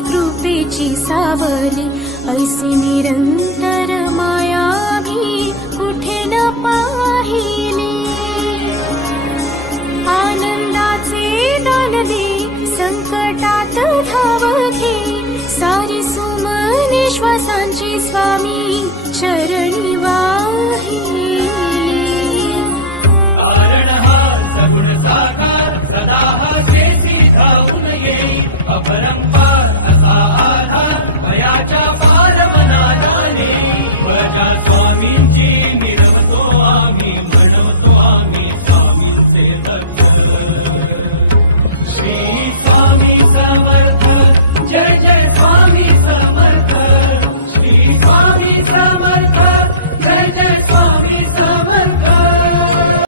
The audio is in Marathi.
कृपेची सावली, ऐसी निरंतर माया मी कुठे न पाहिली। आनंदाचे दान दे, संकटात धाव घे, सारी सुमने श्वासांची स्वामी चरणी वाहिली। सगुण साकार सदा जेसी धावून येई, अपरंपार